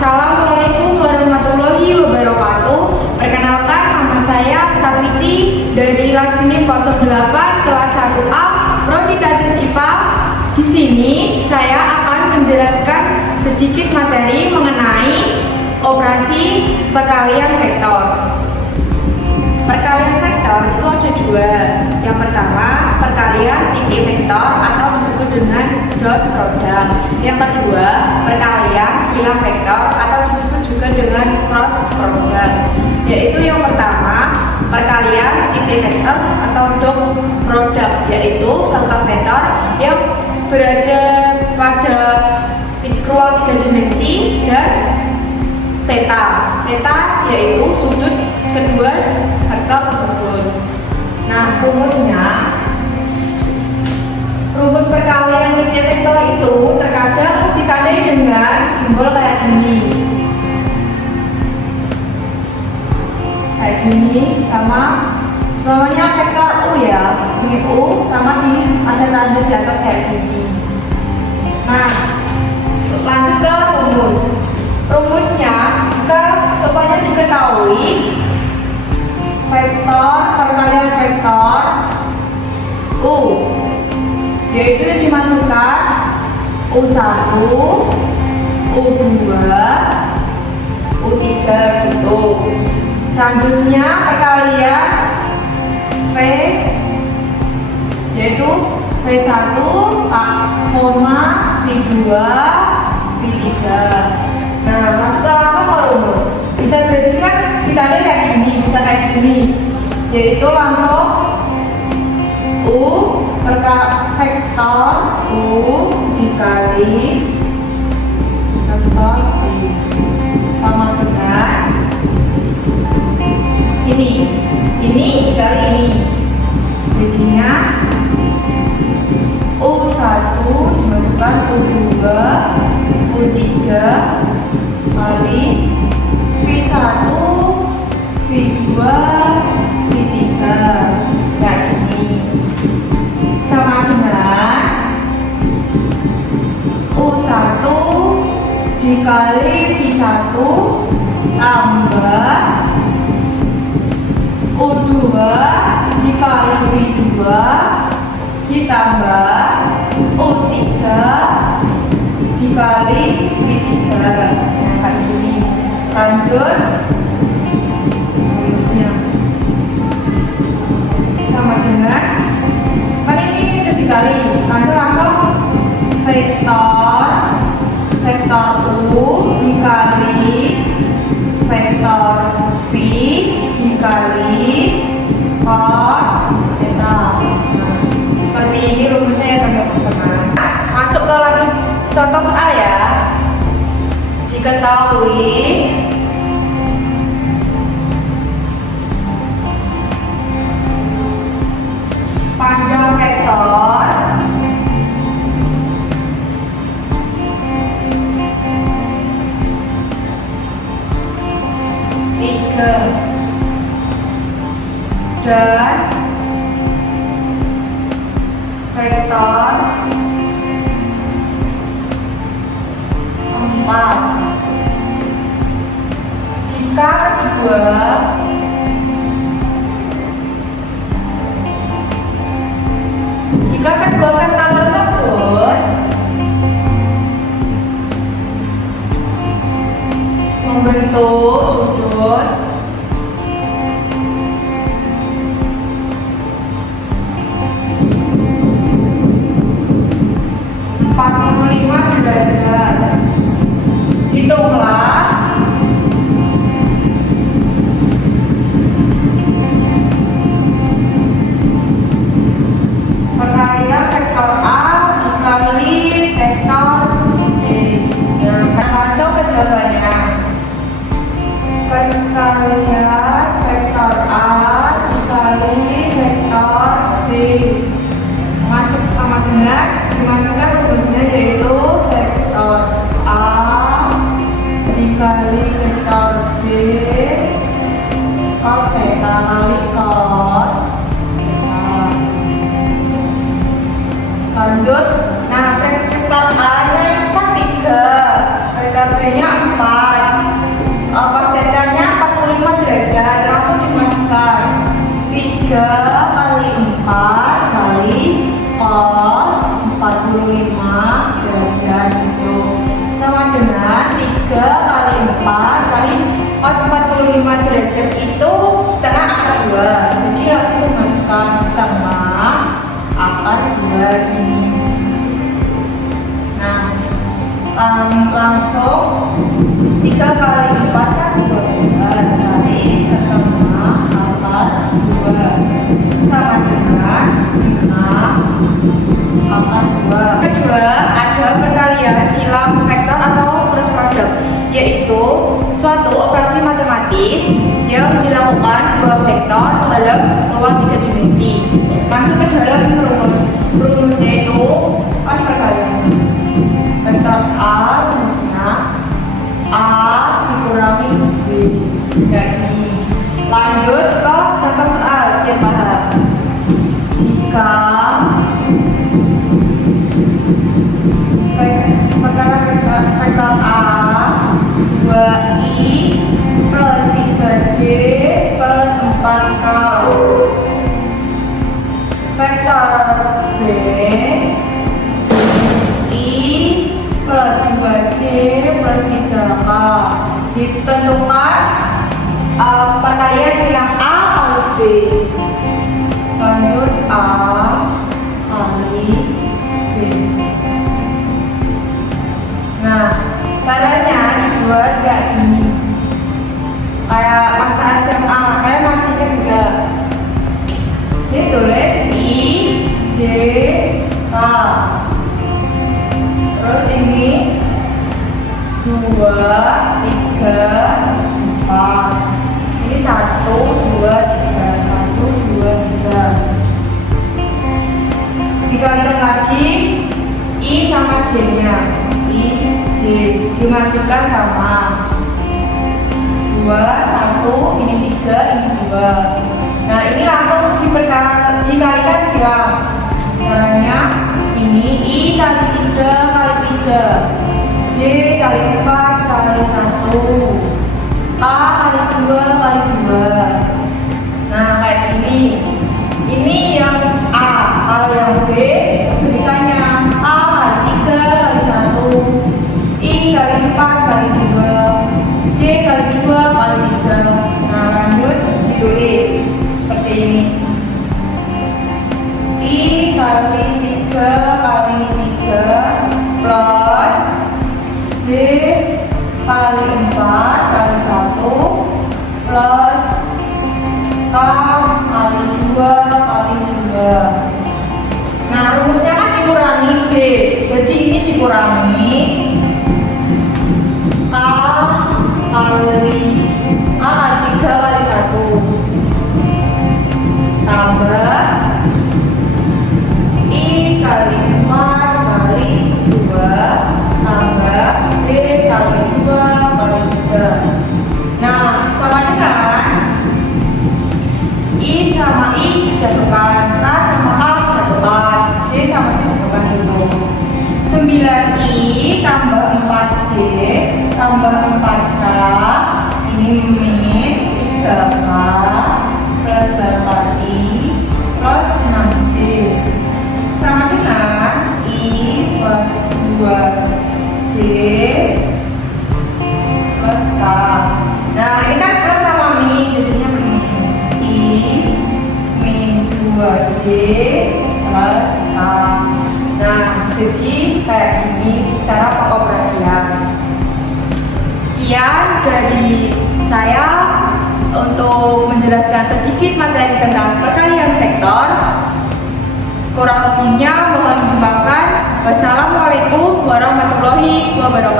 Assalamualaikum warahmatullahi wabarakatuh. Perkenalkan, nama saya Safiti dari Laksini 08 kelas 1A Prodi Tadris IPA. Di sini saya akan menjelaskan sedikit materi mengenai operasi perkalian vektor. Perkalian vektor itu ada dua. Yang pertama, perkalian titik vektor atau disebut dengan dot product. Yang kedua, perkalian silang vektor atau disebut juga dengan cross product. Yaitu yang pertama, perkalian titik vektor atau dot product, yaitu vektor-vektor yang berada pada ruang 3 dimensi dan theta. Theta yaitu sudut kedua vektor tersebut. Nah, rumus perkalian titik vektor itu terkadang ditandai dengan simbol kayak gini. Kayak gini, sama semuanya vektor U ya. Ini U sama ada tanda di atas kayak gini. Nah, lanjut ke rumus. Rumusnya, jika supaya diketahui vektor perkalian vektor U, yaitu yang dimasukkan U1, U2, U3 gitu. Selanjutnya perkalian V, yaitu V1, V2, V3. Nah, langsung ke rumus. Bisa jadi kan ditandai kayak gini, bisa kayak gini, yaitu langsung U vektor U dikali vektor V sama dengan ini dikali ini, jadinya U1 dimasukkan U2, U3 kali V1, V2, V3 kayak gini, sama dengan U1 dikali V1 tambah U2 dikali V2 ditambah U3 dikali V3. Nah, kayak gini. Lanjut rumusnya sama dengan ini udah dikali, nanti langsung vektor U dikali vektor V dikali cos theta. Seperti ini rumusnya ya teman-teman. Masuk ke lagi contoh A ya. Diketahui panjang vektor tiga dan vektor 4. Jika kedua vektor tersebut membentuk sudut derajat, hitunglah perkalian vektor A dikali vektor B. Nah, langsung ke jawabannya. Perkalian vektor A dikali vektor B masuk sama dengan dimasukkan rumusnya, yaitu vektor A dikali vektor B cos theta kali cos theta. Lanjut, nah vektor A nya yang ketiga, vektor B nya 4. cos 45 derajat itu setengah akar 2. Jadi langsung dimasukkan setengah akar 2 gini. Nah, langsung 3 kali 4 kan 12 kali setengah akar 2 sama dengan 6 akar 2. Kedua, ada perkalian silang vektor atau cross product, yaitu suatu operasi matematis yang dilakukan dua vektor dalam ruang 3 dimensi. Masuk ke dalam rumusnya itu kan perkalian vektor A, rumusnya A dikurangi B, kayak gini. Lanjut ke contoh soal biar paham. Jika vektor A 2i plus 3j plus 4k, vektor B i plus 2j plus 3k, ditentukan perkalian silang A kali B. Lanjut A kali B. Nah, caranya dibuat kayak gini, kayak masa SMA, makanya masih enggak. Ditulis I, J, K. Terus ini 2, 3, 4. Ini 1, 2, 3, 1, 2, 3. Dikalikan lagi I sama J nya, I, J dimasukkan sama 2, 1, ini 3, ini 2. Nah, ini langsung dikalikan silang. Caranya ini I kali 3 kali 3, J kali 4 kali 1, A kali 2 kali 2. Nah, kayak gini. Ini yang A, kalau yang B kebalikannya, A kali 3 kali 1, I kali 4 kali 2, J kali 2 kali 3. Nah, lanjut ditulis seperti ini. I kali 3 kali 3 plus J kali 4 kali 1 plus A kali 2 kali 2. Nah, rumusnya kan dikurangi B, jadi ini dikurangi A kali 3 kali 1 tambah I kali 4 kali 2 tambah J kali 2 kali 3. Nah, sama dengan I sama I disatukan, K sama K disatukan, J sama J disatukan itu 9i tambah 4j tambah 4k, ini min 3k plus 8i plus 6j sama dengan i plus 2j plus k. Nah, ini kan plus sama min, jadinya begini, i min 2j plus k. Nah, jadi kayak gini cara pengoperasian. Sekian dari saya untuk menjelaskan sedikit materi tentang perkalian vektor. Kurang lebihnya mohon dimaafkan. Wassalamualaikum warahmatullahi wabarakatuh.